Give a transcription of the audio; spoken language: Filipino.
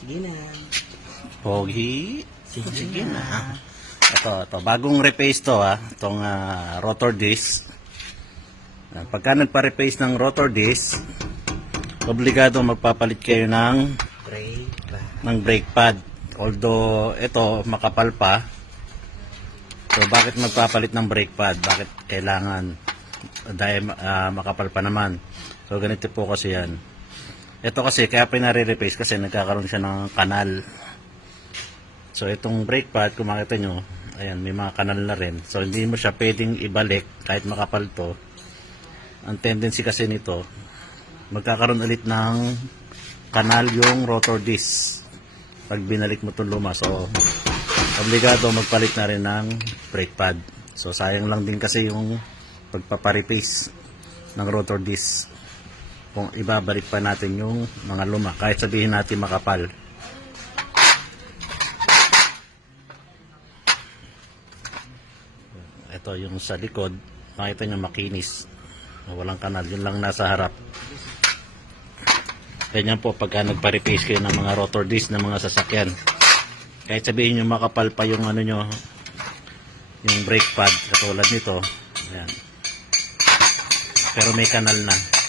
Sige na. Pogi. Sige na. Ito, bagong repace to itong rotor disc. Pagka nagpa-repace ng rotor disc, obligado magpapalit kayo ng brake pad. Although ito makapal pa. So bakit magpapalit ng brake pad? Bakit kailangan? Dahil makapal pa naman. So ganito po kasi yan. Ito kasi kaya pinare-repace kasi nagkakaroon siya ng kanal. So itong brake pad, kung makita nyo, ayan, may mga kanal na rin. So hindi mo siya pwedeng ibalik kahit makapal to. Ang tendency kasi nito, magkakaroon ulit ng kanal yung rotor disc pag binalik mo itong luma. So obligado magpalit na rin ng brake pad. So sayang lang din kasi yung pagpaparepace ng rotor disc kung ibabalik pa natin yung mga luma kahit sabihin natin makapal. Ito yung sa likod, makita nyo makinis, walang kanal, yun lang nasa harap. Ganyan po pagka nagpa-repace kayo ng mga rotor disc ng mga sasakyan, kahit sabihin nyo makapal pa yung ano nyo, yung brake pad katulad nito, ayan, pero may kanal na.